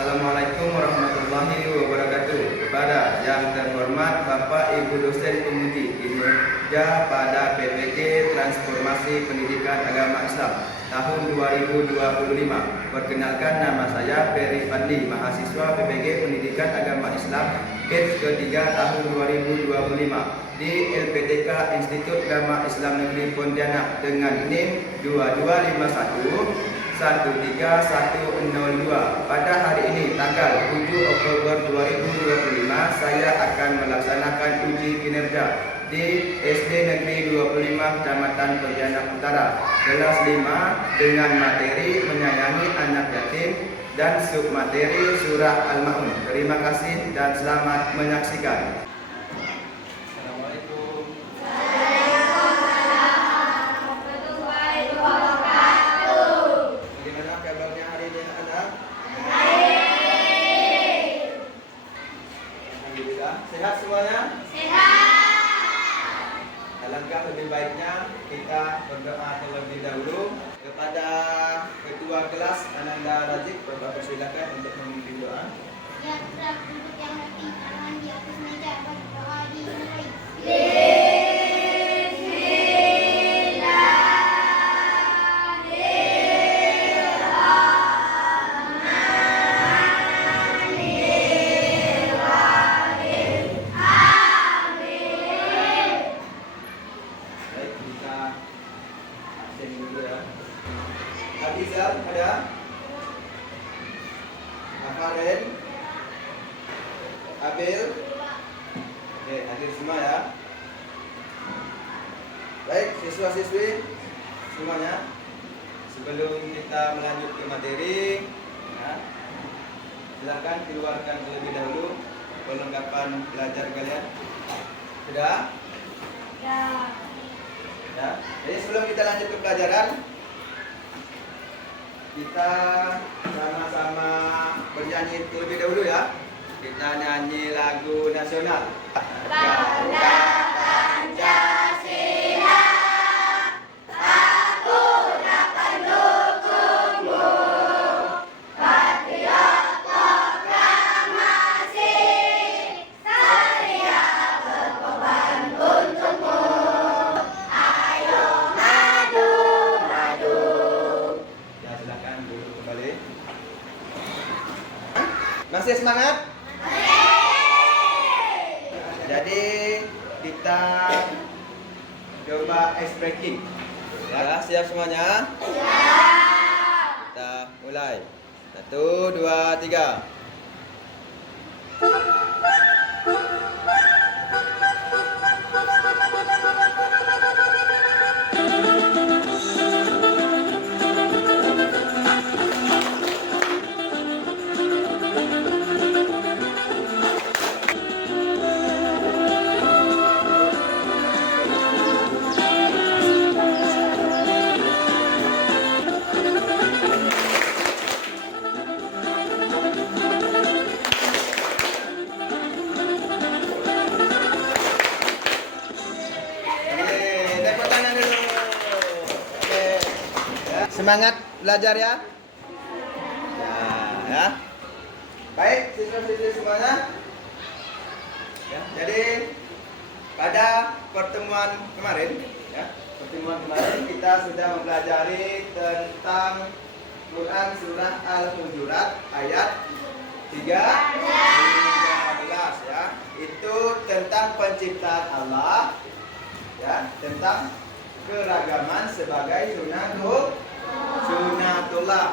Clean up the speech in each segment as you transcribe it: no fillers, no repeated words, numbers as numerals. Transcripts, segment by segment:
Assalamualaikum warahmatullahi wabarakatuh. Kepada yang terhormat Bapak Ibu dosen penguji kinerja pada PPG Transformasi Pendidikan Agama Islam tahun 2025. Perkenalkan, nama saya Peri Fadli, mahasiswa PPG Pendidikan Agama Islam batch ketiga tahun 2025 di LPTK Institut Agama Islam Negeri Pontianak dengan NIM 2251 13102. Pada hari ini tanggal 7 Oktober 2025 saya akan melaksanakan uji kinerja di SD Negeri 25 Kecamatan Pontianak Utara kelas 5 dengan materi menyayangi anak yatim dan submateri surah Al-Maun. Terima kasih dan selamat menyaksikan. Sehat semuanya? Sehat. Alangkah lebih baiknya kita berdoa terlebih dahulu kepada Ketua Kelas Ananda Razik. Bapak persilakan untuk memimpin doa. Ya, sudah duduk yang hati, tangan di atas meja, berdoa dimulai. Abizal ada? Afaren? Abil? Oke, hadir semua ya. Baik, siswa-siswi semuanya, sebelum kita melanjut ke materi ya, silakan keluarkan terlebih dahulu perlengkapan belajar kalian. Sudah? Ya. Jadi sebelum kita lanjut ke pelajaran, kita sama-sama bernyanyi terlebih dahulu ya. Kita nyanyi lagu nasional. Bangga Pancasila, aku tak pendukungmu. Patriot proklamasi, setia berkorban untukmu. Ayo maju, maju. Ya, silakan duduk kembali. Masih semangat? Jadi kita coba ice breaking. Ya, siap semuanya? Siap. Kita mulai. 1, 2, 3. Semangat belajar ya. Ya. Baik, siswa-siswi semuanya. Ya, jadi pada pertemuan kemarin kita sudah mempelajari tentang Quran surah Al-Hujurat ayat 13 ya. Itu tentang penciptaan Allah ya, tentang keragaman sebagai sunatullah.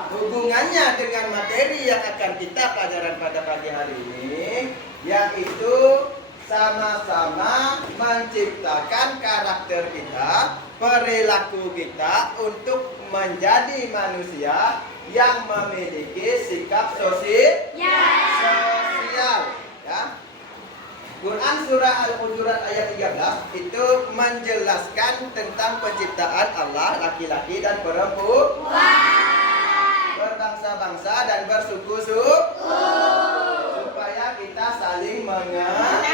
Hubungannya dengan materi yang akan kita pelajaran pada pagi hari ini, yaitu sama-sama menciptakan karakter kita, perilaku kita untuk menjadi manusia yang memiliki sikap sosial ya. Quran surah Al-Hujurat ayat 13 itu menjelaskan tentang penciptaan Allah laki-laki dan perempuan, berbangsa-bangsa dan bersuku-suku, supaya kita saling mengenal.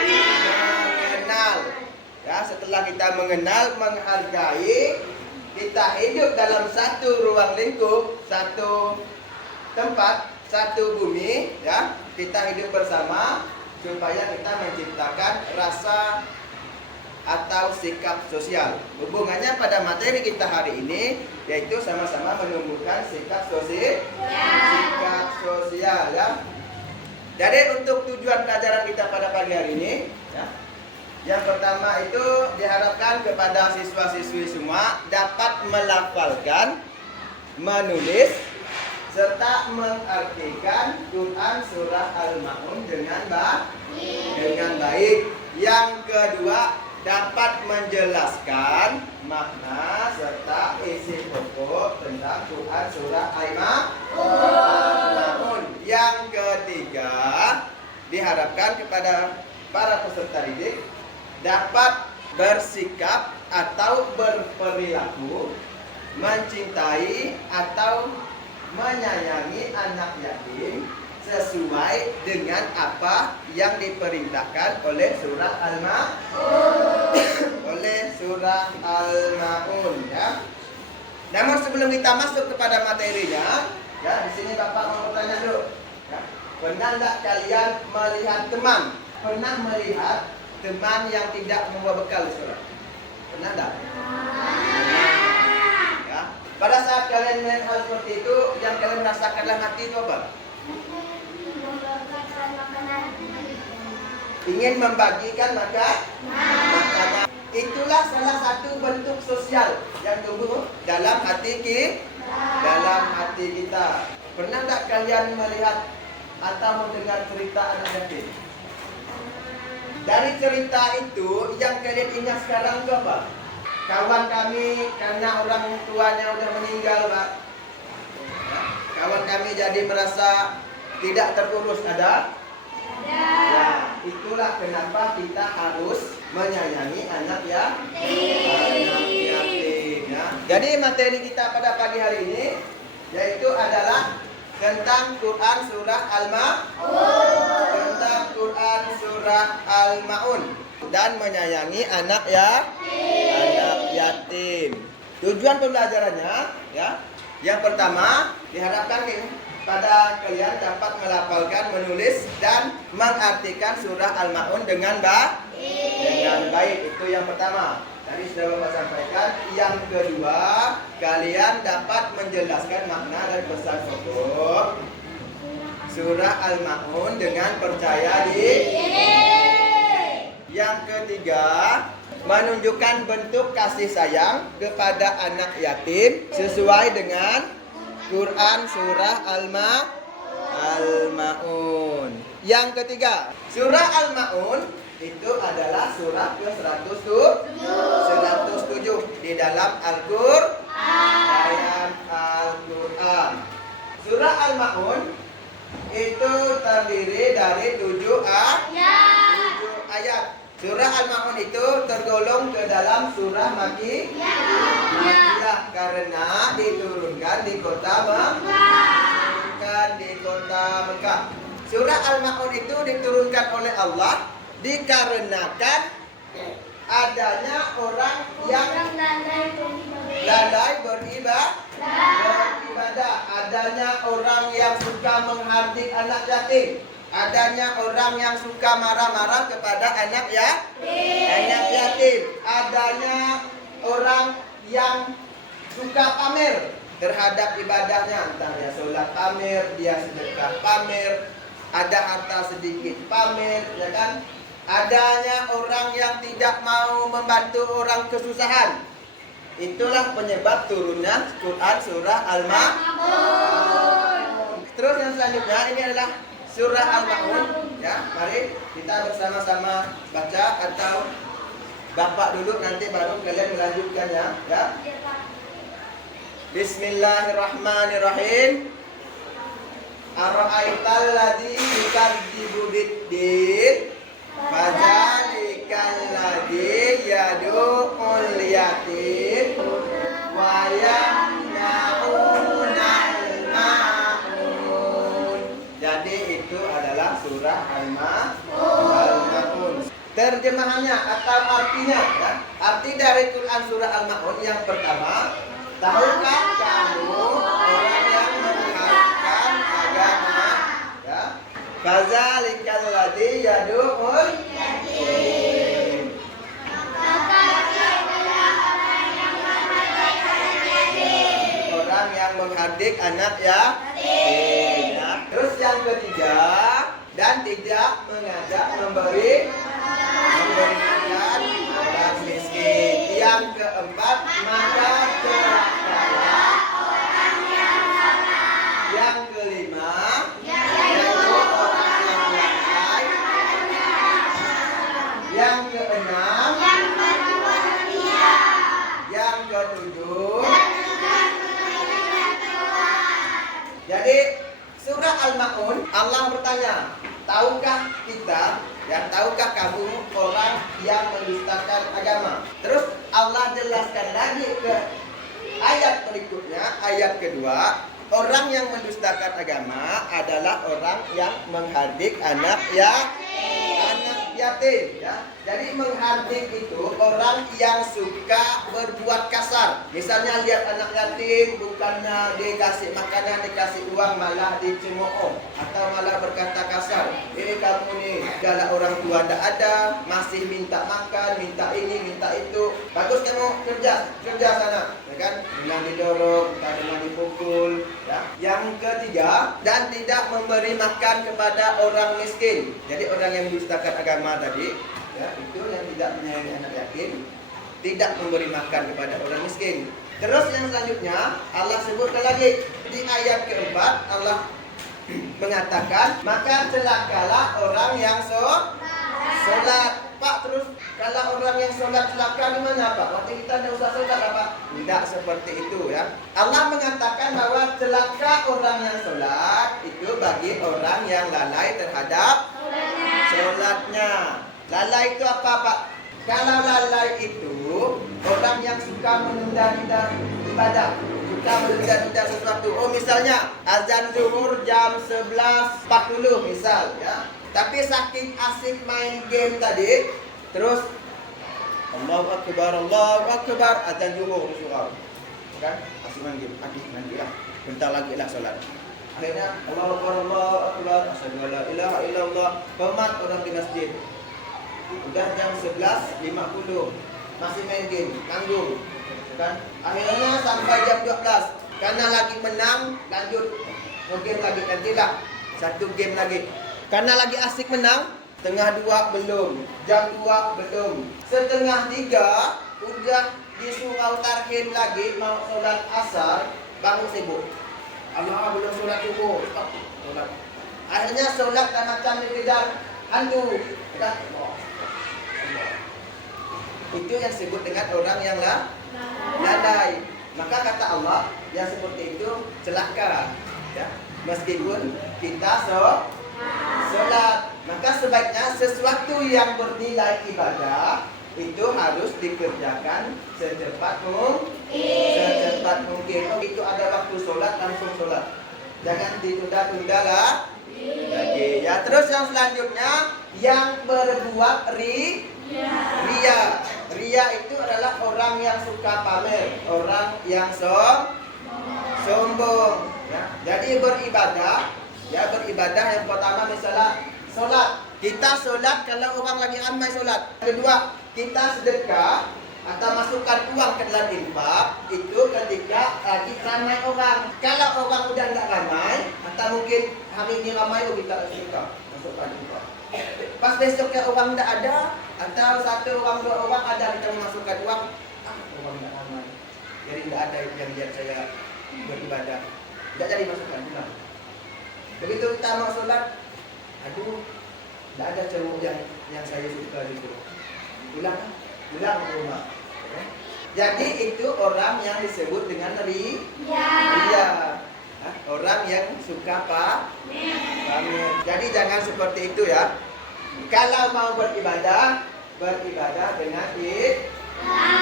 Ya, setelah kita mengenal, menghargai, kita hidup dalam satu ruang lingkup, satu tempat, satu bumi, ya, kita hidup bersama supaya kita menciptakan rasa atau sikap sosial. Hubungannya pada materi kita hari ini yaitu sama-sama menumbuhkan sikap sosial, ya. Jadi untuk tujuan pelajaran kita pada pagi hari ini, ya, yang pertama itu diharapkan kepada siswa-siswi semua dapat melafalkan, menulis, serta mengartikan Quran surah Al-Ma'un dengan baik. Yang kedua, dapat menjelaskan makna serta isi pokok tentang Quran surah Al-Ma'un. Yang ketiga, diharapkan kepada para peserta didik dapat bersikap atau berperilaku mencintai atau menyayangi anak yatim sesuai dengan apa yang diperintahkan oleh surah Al-Ma'un, ya. Namun sebelum kita masuk kepada materinya, ya, di sini Bapak mau bertanya dulu, ya. Pernah enggak kalian melihat teman yang tidak membawa bekal di sekolah? Pernah enggak? Ya. Pada saat kalian melihat hal seperti itu, yang kalian rasakan dalam hati itu apa? Ingin membagikan makanan. Itulah salah satu bentuk sosial yang tumbuh dalam hati kita. Pernah enggak kalian melihat atau mendengar cerita anak yatim? Dari cerita itu yang kalian ingat sekarang itu apa? Kawan kami karena orang tuanya udah meninggal, Pak. Kawan kami jadi merasa tidak terurus, ada? Ya, itulah kenapa kita harus menyayangi anak yatim, ya. Jadi materi kita pada pagi hari ini yaitu adalah tentang Quran surah Al-Ma'un dan menyayangi anak yatim. Tujuan pembelajarannya, ya, yang pertama diharapkan pada kalian dapat melafalkan, menulis dan mengartikan surah Al-Ma'un dengan baik. Itu yang pertama. Tadi sudah Bapak sampaikan. Yang kedua, kalian dapat menjelaskan makna dan pesan pokok surah Al-Ma'un dengan percaya diri. Yang ketiga, menunjukkan bentuk kasih sayang kepada anak yatim sesuai dengan Quran surah Al-Ma'un. Yang ketiga, surah Al-Ma'un itu adalah surah ke-107 di dalam Al-Qur'an. Surah Al-Ma'un itu terdiri dari 7 ayat. Surah Al-Ma'un itu tergolong ke dalam surah Makkiyah karena diturunkan di kota Mekah. Surah Al-Ma'un itu diturunkan oleh Allah dikarenakan adanya orang yang lalai beribadah, adanya orang yang suka menghardik anak yatim, adanya orang yang suka marah-marah kepada anak yatim, adanya orang yang suka pamer terhadap ibadahnya, entah dia sholat pamer, dia sedekah pamer, ada harta sedikit pamer, ya kan? Adanya orang yang tidak mau membantu orang kesusahan. Itulah penyebab turunnya Quran surah Al-Ma'un. Terus yang selanjutnya ini adalah surah Al-Ma'un, ya. Mari kita bersama-sama baca atau Bapak dulu nanti baru kalian melanjutkannya, ya. Bismillahirrahmanirrahim. Ara'aital ladzi yukadzibu bid-din fadzalikal ladzi yad'ul yatim wa yamna'unal ma'un. Jadi itu adalah surah Al-Ma'un. Terjemahannya atau artinya, ya. Arti dari Quran surah Al-Ma'un yang pertama, tahukah kamu orang yang mengharapkan agama Fazalikal ladzi yad'ul yatim. Maka dia adalah orang yang menghardik anak yatim. Orang yang menghardik anak yatim. Ya. Terus yang ketiga, dan tidak mengajak memberi makan orang miskin. Yang keempat, maka celakalah orang yang salah. Yang kelima, yaitu orang yang lalai. Yang keenam, yang berbuat ria. Yang ketujuh, jadi surah Al-Ma'un Allah bertanya, tahukah kita dan tahukah kamu orang yang mendustakan agama? Terus Allah jelaskan lagi ke ayat berikutnya, ayat kedua, orang yang mendustakan agama adalah orang yang menghardik anak yatim. Ya. Jadi menghardik itu orang yang suka berbuat kasar. Misalnya lihat anak yatim, bukannya dikasih makanan, dikasih uang, malah dicemooh atau malah berkata kasar. Ini kamu nih, segala orang tua tidak ada, masih minta makan, minta ini, minta itu. Bagus kamu kerja sana, ya kan? Dengan didorong, dengan dipukul. Ya. Yang ketiga, dan tidak memberi makan kepada orang miskin. Jadi orang yang mendustakan agama tadi, ya, itu yang tidak menyayangi anak yatim, tidak memberi makan kepada orang miskin. Terus yang selanjutnya Allah sebutkan lagi di ayat keempat, Allah mengatakan, maka celakalah orang yang sholat. Pak, terus kalau orang yang sholat celaka gimana Pak? Waktu kita tidak usah sholat Pak? Tidak seperti itu ya. Allah mengatakan bahwa celaka orang yang sholat itu bagi orang yang lalai terhadap sholatnya. Lalai itu apa Pak? Kalau lalai itu orang yang suka menunda-nunda ibadah, suka menunda-nunda sesuatu. Oh misalnya azan zuhur jam 11.40 misal ya. Tapi saking asik main game tadi, terus Allahu Akbar, azan zuhur surau. Kan? Asik main game. Aduh nanti lah. Bentar lagi lah salat. Akhirnya Allahu Akbar, asyhadu an la ilaha illallah. Qomat orang di masjid. Udah jam 11.50 masih main game, tanggung kan? Akhirnya sampai jam 12 karena lagi menang, lanjut game lagi, nantilah satu game lagi karena lagi asik menang, tengah 2 belum, jam 2 belum, setengah 3 udah di surau tarhim lagi mau sholat asar, bangun sibuk. Allah belum sholat subuh, sholat. Akhirnya sholat dan macam dikejar hantu kan? Itu yang disebut dengan orang yang lalai. Maka kata Allah yang seperti itu celaka ya. Meskipun kita sholat, maka sebaiknya sesuatu yang bernilai ibadah itu harus dikerjakan secepat mungkin. Itu ada waktu sholat, langsung sholat. Jangan ditunda-tunda lagi. Ya, terus yang selanjutnya yang berbuat ria. Ria itu adalah orang yang suka pamer, orang yang sombong. Ya. Jadi beribadah yang pertama misalnya sholat. Kita sholat kalau orang lagi ramai sholat. Kedua, kita sedekah atau masukkan uang ke dalam infak itu ketika lagi ramai orang. Kalau orang udah nggak ramai atau mungkin hari ini ramai, kita sedekah masukkan infak. Pas besoknya orang tidak ada atau satu orang dua orang ada, kita memasukkan uang, orang tidak ramai, jadi tidak ada yang lihat saya beribadah, tidak jadi masukkan pulang. Begitu kita mau sholat, aduh, tidak ada ceruk yang saya suka itu, pulang ke rumah. Jadi itu orang yang disebut dengan ria. Orang yang suka pamer. Jadi jangan seperti itu ya. Kalau mau beribadah dengan ikhlas.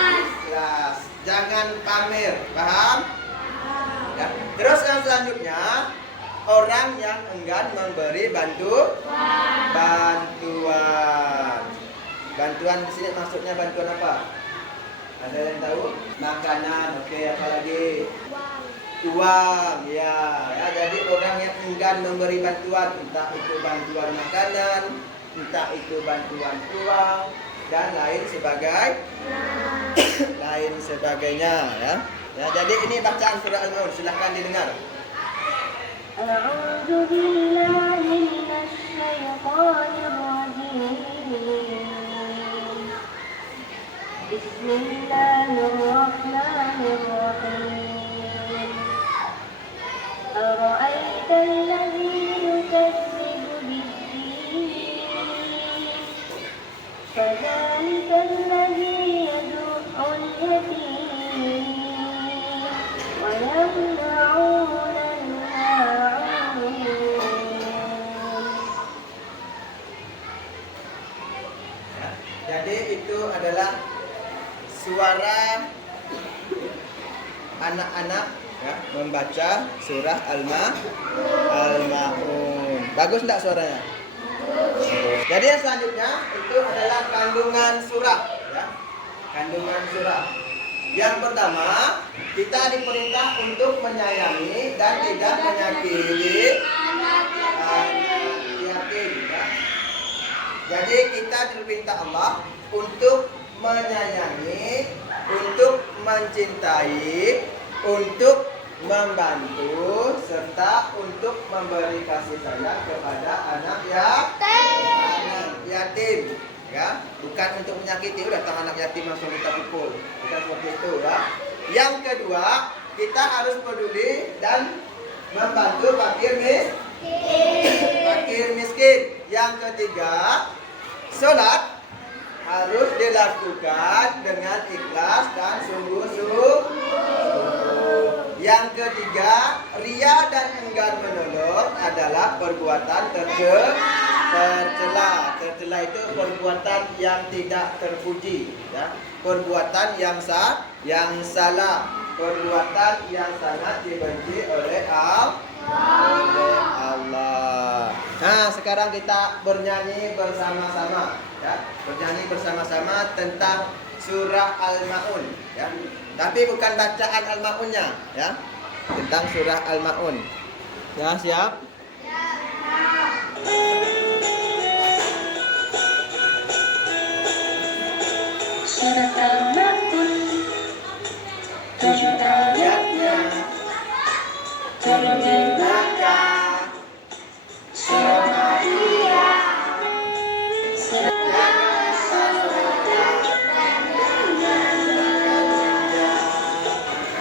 Jangan pamer, paham? Ya. Terus yang selanjutnya, orang yang enggan memberi bantuan. Bantuan di sini maksudnya bantuan apa? Ada yang tahu? Makanan, oke, apa lagi? Uang, ya. Jadi orang yang enggan memberi bantuan, entah itu bantuan makanan, entah itu bantuan uang dan lain sebagainya ya. Ya, jadi ini bacaan surah Al-Maun, silahkan didengar. أعوذ بالله من الشيطان الرجيم بسم الله الرحمن الرحيم أرأيت الذي يكذب بالدين فذلك الذي يدع اليتيم ويمنعون Jadi itu adalah suara anak-anak ya, membaca surah Al-Maun. Bagus enggak suaranya? Jadi yang selanjutnya itu adalah kandungan surah ya. Kandungan surah. Yang pertama, kita diperintah untuk menyayangi dan tidak menyakiti anak yatim ya. Jadi kita diperintah Allah untuk menyayangi, untuk mencintai, untuk membantu serta untuk memberi kasih sayang kepada anak yatim ya, bukan untuk menyakiti. Udah tang anak yatim langsung kita pukul, bukan seperti itu ya. Yang kedua, kita harus peduli dan membantu fakir miskin. Yang ketiga, sholat harus dilakukan dengan ikhlas dan sungguh-sungguh. Yang ketiga, ria dan enggan menolong adalah perbuatan tercela. Tercela itu perbuatan yang tidak terpuji, ya. Perbuatan yang salah, perbuatan yang sangat dibenci oleh Allah. Nah, sekarang kita bernyanyi bersama-sama, ya. Bernyanyi bersama-sama tentang surah Al-Maun, ya. Tapi bukan bacaan Al-Maunnya, ya. Tentang surah Al-Maun. Ya, siap? Surat Al-Maun ayatnya turun di Makkah. Surat Makkiyah.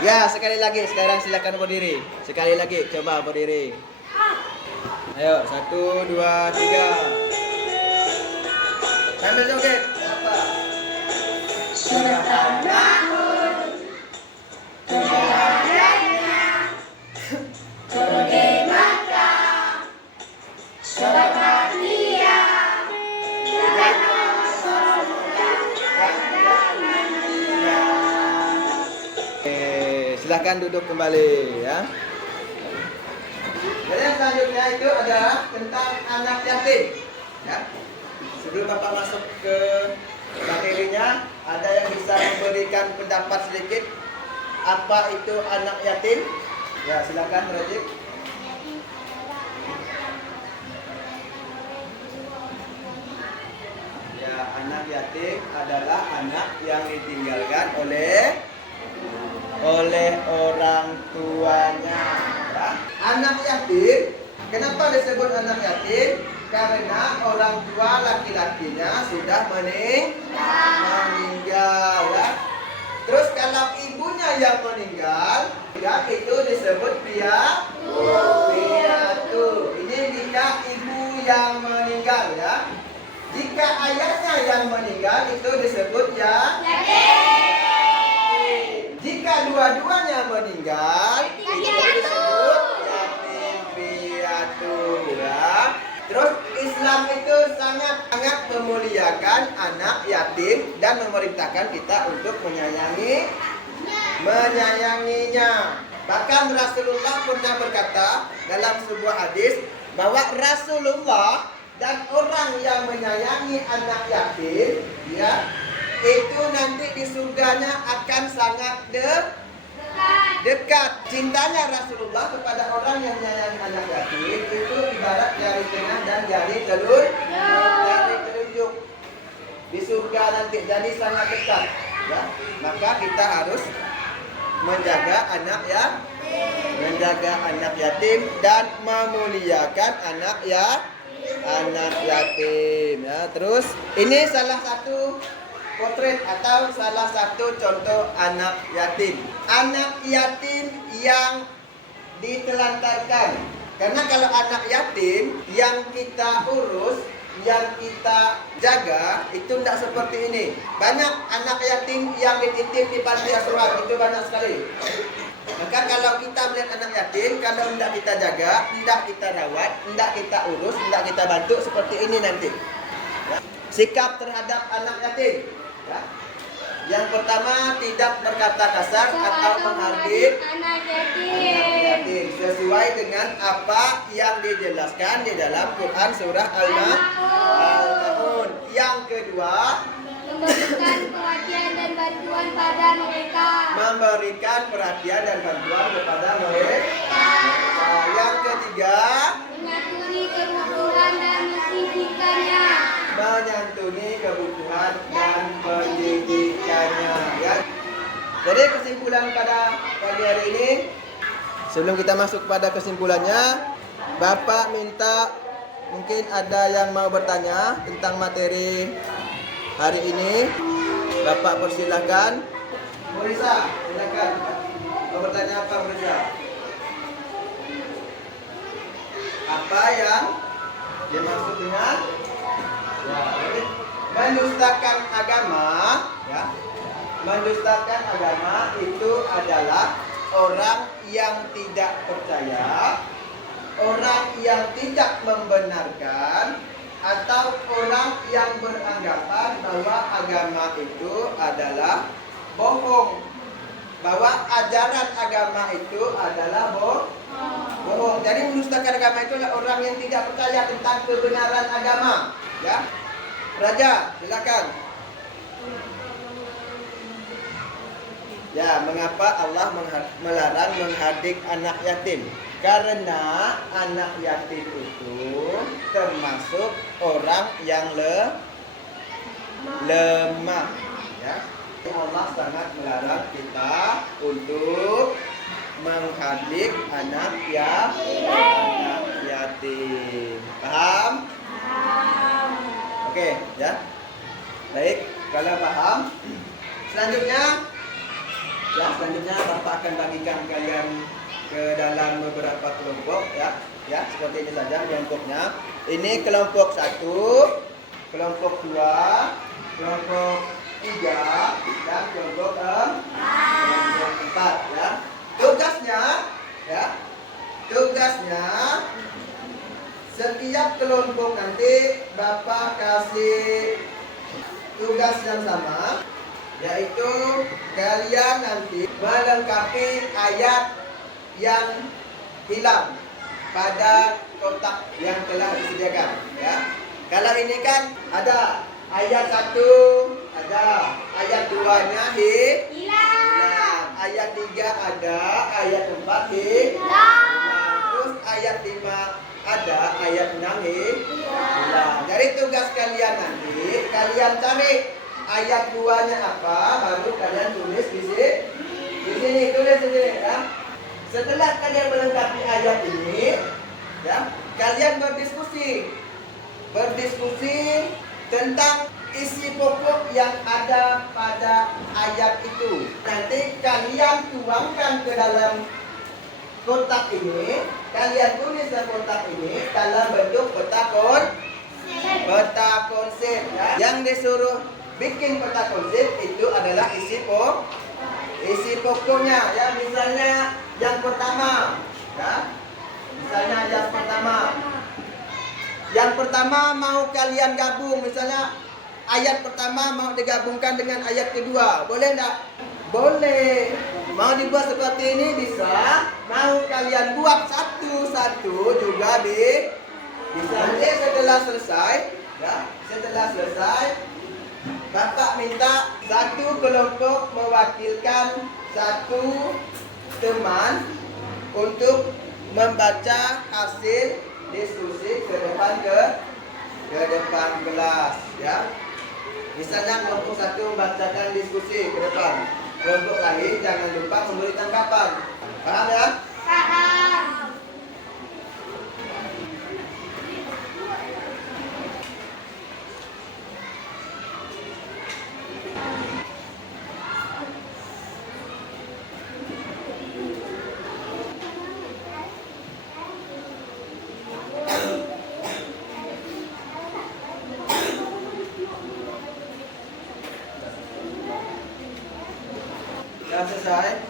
Ya, sekali lagi. Sekarang silakan berdiri. Sekali lagi, coba berdiri. Ayo, 1, 2, 3. Sambil joget. Apa? Surat Al-Maun ayatnya turun di Makkah. Surat Makkiyah. Silahkan duduk kembali ya. Jadi yang selanjutnya itu adalah tentang anak yatim ya. Sebelum Bapak masuk ke materinya, ada yang bisa memberikan pendapat sedikit apa itu anak yatim? Ya, silakan Rajib. Ya, anak yatim adalah anak yang ditinggalkan oleh orang tuanya ya. Anak yatim, kenapa disebut anak yatim? Karena orang tua laki-lakinya sudah meninggal ya. Terus kalau ibunya yang meninggal, ya itu disebut piatu. Ini jika ibu yang meninggal ya. Jika ayahnya yang meninggal itu disebut jika dua-duanya meninggal, itu disebut yatim piatu ya. Terus Islam itu sangat memuliakan anak yatim dan memerintahkan kita untuk menyayanginya. Bahkan Rasulullah pernah berkata dalam sebuah hadis bahwa Rasulullah dan orang yang menyayangi anak yatim ya, itu nanti di surganya akan sangat dekat Dekat. Cintanya Rasulullah kepada orang yang menyayangi anak yatim itu ibarat jari tengah dan jari telunjuk di surga nanti, jadi sangat dekat. Ya, maka kita harus menjaga anak yatim dan memuliakan anak yatim. Ya, terus ini salah satu potret atau salah satu contoh anak yatim. Anak yatim yang ditelantarkan. Karena kalau anak yatim yang kita urus, yang kita jaga itu tidak seperti ini. Banyak anak yatim yang dititip di panti asuhan, itu banyak sekali. Maka kalau kita melihat anak yatim, kalau tidak kita jaga, tidak kita rawat, tidak kita urus, tidak kita bantu, seperti ini nanti. Ya. Sikap terhadap anak yatim. Ya. Yang pertama, tidak berkata kasar atau menghardik anak yatim sesuai dengan apa yang dijelaskan di dalam Quran surah Al-Maun. Yang kedua, memberikan perhatian dan bantuan pada mereka. Memberikan perhatian dan bantuan kepada mereka. Yang ketiga, Menyantuni kebutuhan dan mendidikannya. menyantuni kebutuhan dan pendidikannya. Ya. Jadi kesimpulan pada pagi hari ini, sebelum kita masuk pada kesimpulannya, Bapak minta mungkin ada yang mau bertanya tentang materi hari ini. Bapak persilahkan. Murisa, silakan. Mau bertanya apa, Murisa? Apa yang dimaksud dengan mendustakan agama? Ya. Mendustakan agama itu adalah orang yang tidak percaya, orang yang tidak membenarkan, atau orang yang beranggapan bahwa agama itu adalah bohong, bahwa ajaran agama itu adalah bohong. Jadi mendustakan agama itu adalah orang yang tidak percaya tentang kebenaran agama. Ya, Raja, silakan. Ya, mengapa Allah melarang menghardik anak yatim? Karena anak yatim itu termasuk orang yang lemah. Ya. Allah sangat melarang kita untuk menghardik anak yatim. Paham? Oke, ya. Baik, kalau paham, selanjutnya Bapak akan bagikan kalian ke dalam beberapa kelompok, ya. Ya, seperti ini saja kelompoknya. Ini kelompok 1, kelompok 2, kelompok 3, dan kelompok 4, ya. Tugasnya setiap kelompok nanti Bapak kasih tugas yang sama, yaitu kalian nanti melengkapi ayat yang hilang pada kotak yang telah disediakan, ya. Kalau ini kan ada ayat 1, ada ayat 2-nya hilang, ayat 3 ada, ayat 4 hilang, terus ayat 5 ada, ayat 6 hilang. Jadi tugas kalian nanti, kalian cari ayat 2-nya apa, baru kalian tulis di sini, tulis di sini, ya. Setelah kalian melengkapi ayat ini, ya, kalian berdiskusi tentang isi pokok yang ada pada ayat itu. Nanti kalian tuangkan ke dalam kotak ini, kalian tulis dalam kotak ini dalam bentuk peta konsep, ya. Yang disuruh bikin peta konsep itu adalah isi pokoknya, ya. Misalnya yang pertama, ya. Yang pertama mau kalian gabung, misalnya ayat pertama mau digabungkan dengan ayat kedua, boleh enggak? Boleh. Mau dibuat seperti ini bisa. Mau kalian buat satu-satu juga bisa. Nanti setelah selesai, ya, Bapak minta satu kelompok mewakilkan satu teman untuk membaca hasil diskusi ke depan kelas ya. Misalnya kelompok 1 membacakan diskusi ke depan, kelompok lain jangan lupa memberi tanggapan. Paham ya? Paham. Sudah selesai?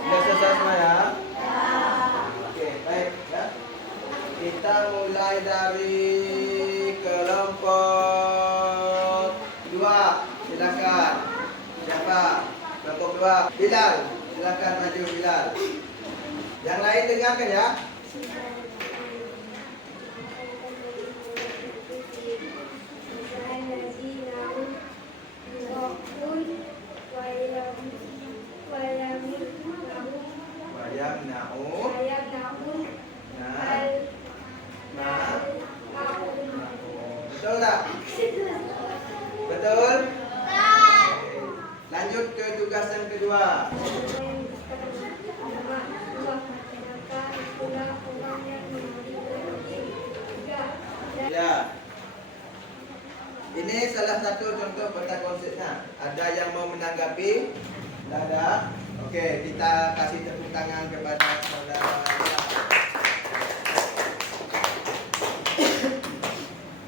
Sudah selesai semua ya? Oke, baik ya. Kita mulai dari kelompok 2. Silakan. Siapa? Kelompok 2. Bilal. Silakan maju Bilal. Yang lain dengarkan ya. Wayam na'u. Betul tak? Betul? Lanjut ke tugas yang kedua. Ya. Ini salah satu contoh peta konsepnya. Ada yang mau menanggapi? Tidak ada. Oke, kita kasih tepuk tangan kepada saudara.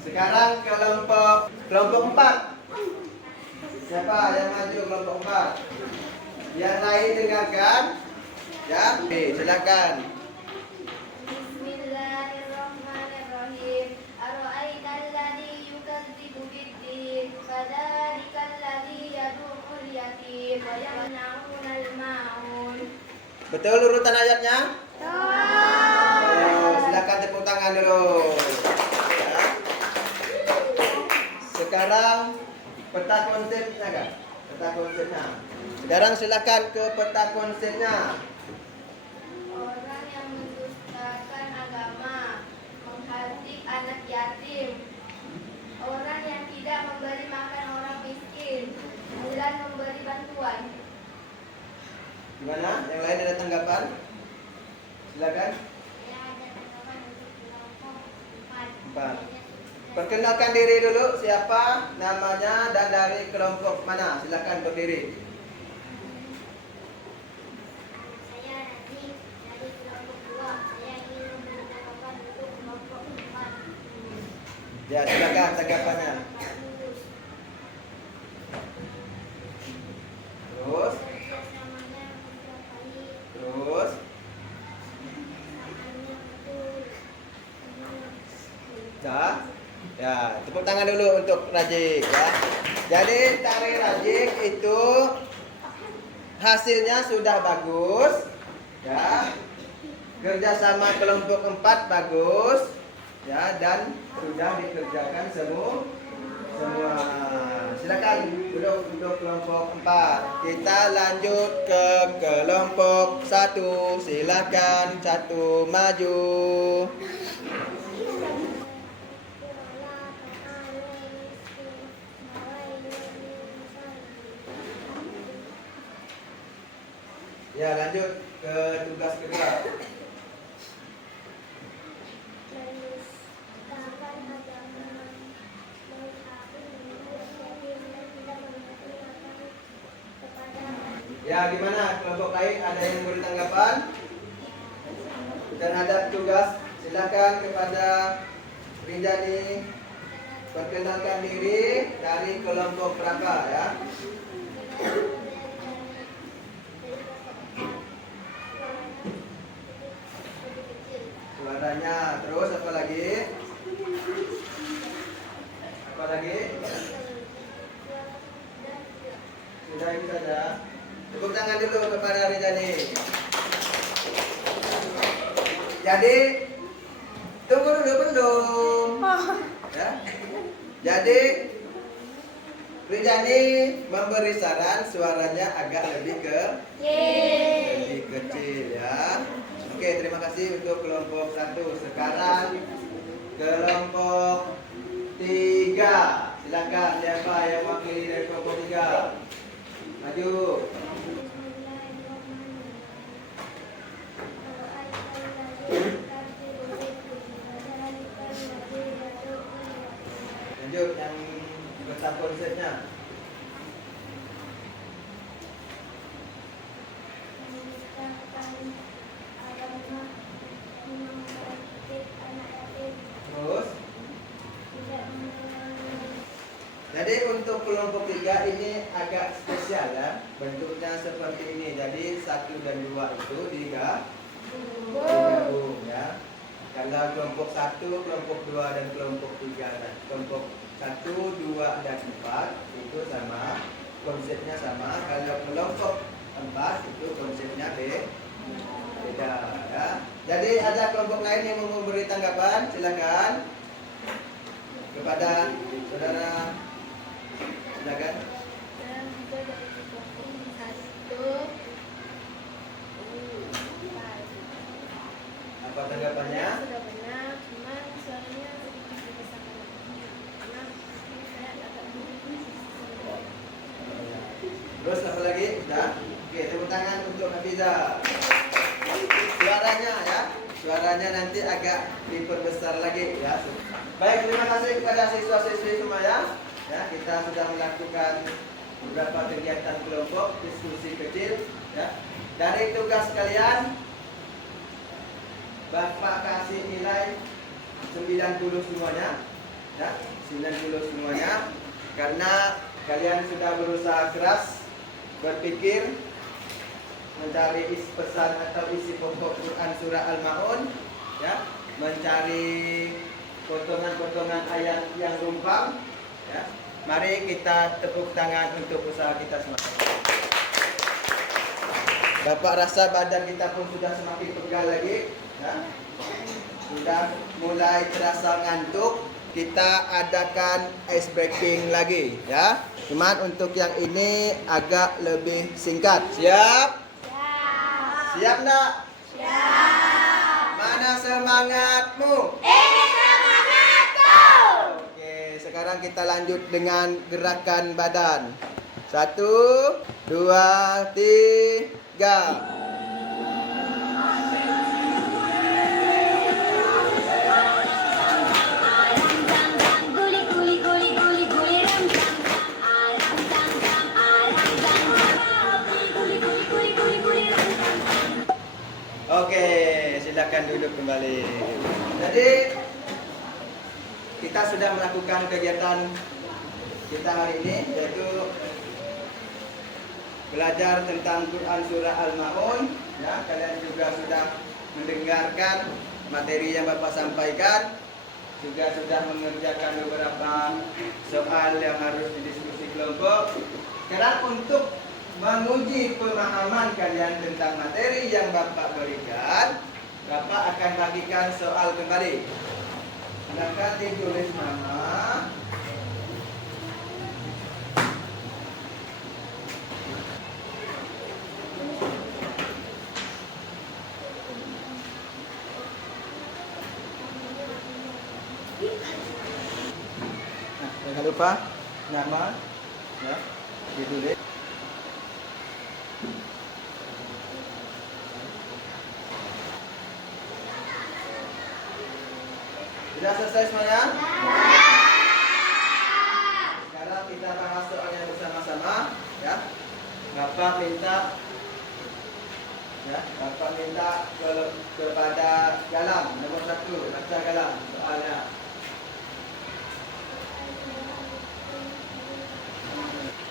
Sekarang kelompok 4. Siapa yang maju kelompok 4? Yang lain dengarkan. Ya, oke, silakan. Bismillahirrahmanirrahim. Ara'aital ladzi yukadzibu bid-din, fadzalikal ladzi yad'ul yatim wa yamna'unal ma'un. Betul urutan ayatnya? Oh, silakan tepuk tangan dulu. Ya. Sekarang peta konsepnya kan? Peta konsepnya. Sekarang silakan ke peta konsepnya. Orang yang mendustakan agama, menghardik anak yatim, orang yang tidak memberi makan orang miskin, dan memberi bantuan. Gimana? Yang lain ada tanggapan? Silakan. Ya, ada tanggapan untuk kelompok 4. Perkenalkan diri dulu, siapa namanya dan dari kelompok mana? Silakan berdiri. Saya Najib dari kelompok 2. Saya ingin memberi tanggapan untuk kelompok 4. Ya, silakan tanggapannya. Terus, Kerjasamanya setiap kali terus. makannya betul. Ya, tepuk tangan dulu untuk Rajik ya. Jadi tari Rajik itu hasilnya sudah bagus ya. Kerjasama kelompok 4 bagus ya, dan sudah dikerjakan semua. Silakan duduk untuk kelompok 4. Kita lanjut ke kelompok 1. Silakan 1 maju. Ya, lanjut ke tugas kedua. Ya, gimana kelompok lain, ada yang beri tanggapan terhadap tugas? Silakan kepada Rinjani, perkenalkan diri dari kelompok berapa ya. Suaranya, terus apa lagi? Apa lagi? Sudah itu saja. Tepuk tangan dulu kepada Rizani. Jadi tunggu dulu belum? Ya. Jadi Rijani memberi saran suaranya agak lebih kecil ya. Oke, terima kasih untuk kelompok 1. Sekarang kelompok 3. Silakan siapa yang mewakili dari kelompok 3? Maju. Lanjut yang peta konsepnya. Terus. Jadi untuk kelompok 3 ini agak spesial ya. Bentuknya seperti ini. Jadi 1 dan 2 itu digabung ya. Kalau kelompok 1, kelompok 2 dan kelompok 3 dan kelompok 1, 2 dan 4 itu sama, konsepnya sama. Kalau kelompok 4 itu konsepnya beda ya. Jadi ada kelompok lain yang mau memberi tanggapan, silakan kepada saudara. Silakan. Apa tanggapannya? Sudah benar, cuman suaranya sedikit dibesarkan karena saya agak Terus apa lagi? Sudah? Oke, tepuk tangan untuk Hafiza. Suaranya ya. Suaranya nanti agak diperbesar lagi ya. Baik, terima kasih kepada siswa-siswi semua ya. Ya, kita sudah melakukan beberapa kegiatan kelompok, diskusi kecil ya. Dari tugas kalian Bapak kasih nilai 90 semuanya ya, 90 semuanya karena kalian sudah berusaha keras berpikir mencari isi pesan atau isi pokok Quran surah Al-Maun ya, mencari potongan-potongan ayat yang rumpang ya. Mari kita tepuk tangan untuk usaha kita semua. Bapak rasa badan kita pun sudah semakin pegal lagi ya. Sudah mulai terasa ngantuk. Kita adakan ice breaking lagi ya. Cuman untuk yang ini agak lebih singkat. Siap? Siap enggak? Siap. Mana semangatmu? Ini semangatku. Oke, sekarang kita lanjut dengan gerakan badan. 1, 2, 3. Oke, silakan duduk kembali. Jadi kita sudah melakukan kegiatan kita hari ini, yaitu belajar tentang Quran surah Al-Maun. Ya, kalian juga sudah mendengarkan materi yang Bapak sampaikan, juga sudah mengerjakan beberapa soal yang harus didiskusi kelompok. Karena untuk menguji pemahaman kalian tentang materi yang Bapak berikan, Bapak akan bagikan soal kembali. Silakan ditulis nama. Jangan lupa nama ya, ditulis. Sudah selesai semuanya? Sekarang kita bahas soalnya bersama-sama ya. Bapak minta kepada Galang nomor 1, baca Galang soalnya.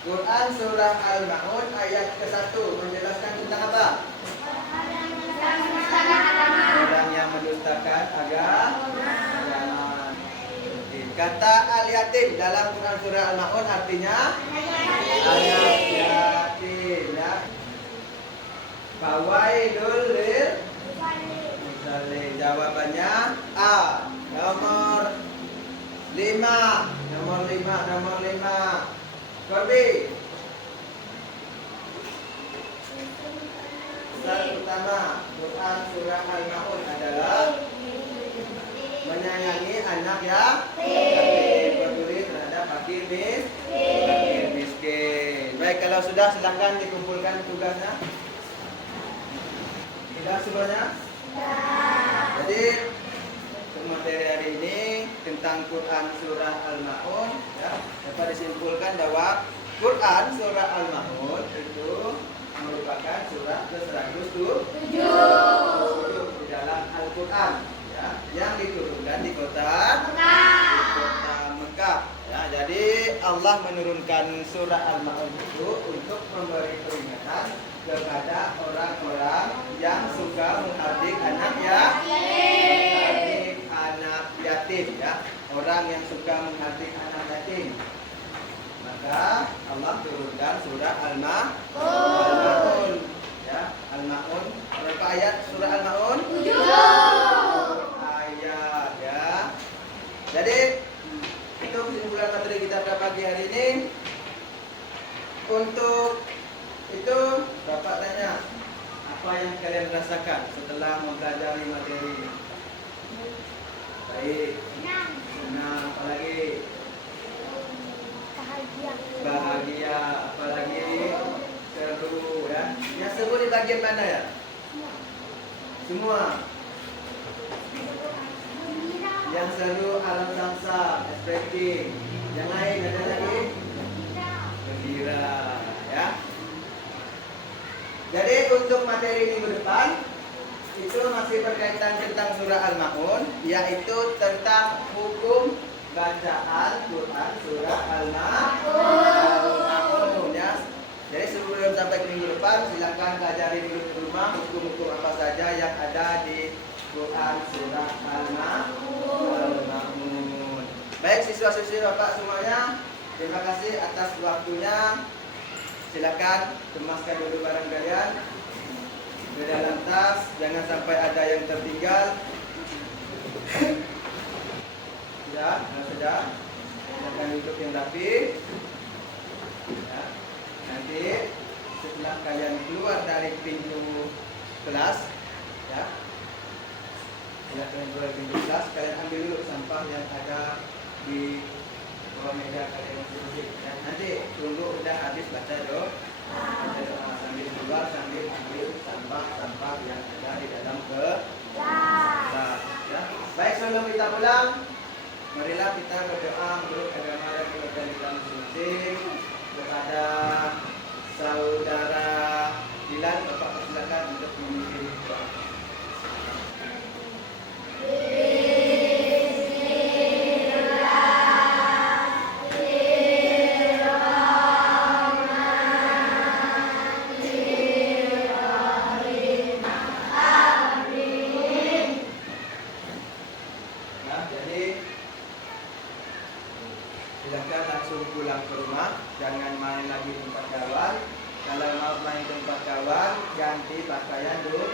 Quran surah Al-Maun ayat ke-1 menjelaskan tentang apa? Orang yang mendustakan agama. Kata al-yatim dalam Quran surah Al-Maun artinya anak yatim ya. Fawailul lil musallin. Jawabannya A. Nomor 5. Korbi. Pesan pertama Quran surah Al-Maun adalah menyayangi anak yatim, peduli terhadap fakir miskin. Baik, kalau sudah silakan dikumpulkan tugasnya. Sudah semuanya? Jadi untuk materi hari ini tentang Quran surah Al-Maun ya, dapat disimpulkan bahwa Quran surah Al-Maun itu merupakan surah ke-107 di dalam Al-Quran ya, yang diturunkan di kota Mekah ya. Jadi Allah menurunkan surah Al-Maun itu untuk memberi peringatan kepada orang-orang yang suka menghardik anak yatim ya, orang yang suka menghardik anak yatim. Maka Allah turunkan surah Al-Maun ya. Al-Maun berapa ayat surah Al-Maun? 7 ayat ya. Jadi itu kesimpulan materi kita pada pagi hari ini. Untuk itu Bapak tanya, apa yang kalian rasakan setelah mempelajari materi ini? Baik, senang, apalagi? Bahagia, apalagi? Seru ya. Yang seru di bagian mana ya? Semua. Yang seru alam samsa, SPK. Yang lain ada lagi? Gembira ya. Jadi untuk materi minggu depan itu masih berkaitan tentang surah Al-Maun, yaitu tentang hukum bacaan Quran surah Al-Maun ya. Jadi sebelum sampai ke minggu depan, silakan pelajari dulu di rumah hukum-hukum apa saja yang ada di Quran surah Al-Maun. Baik siswa-siswi Bapak semuanya, terima kasih atas waktunya. Silakan kemaskan dulu barang kalian di dalam tas, jangan sampai ada yang tertinggal. Sudah, silakan duduk yang rapi. Ya. Nanti setelah kalian keluar dari pintu kelas, ya, setelah kalian keluar dari pintu kelas, kalian ambil dulu sampah yang ada di bawah meja kalian masing-masing. Ya. Nanti tunggu udah habis baca doa, sambil keluar sambil ambil sampah-sampah yang ada di dalam kelas. Ya. Baik, sebelum kita pulang, marilah kita berdoa menurut agama dan kepercayaan kita masing-masing kepada saudara Dilan. Bapak silakan untuk memimpin doa. Silakan langsung pulang ke rumah, jangan main lagi tempat kawan. Kalau mau main tempat kawan, ganti pakaian dulu.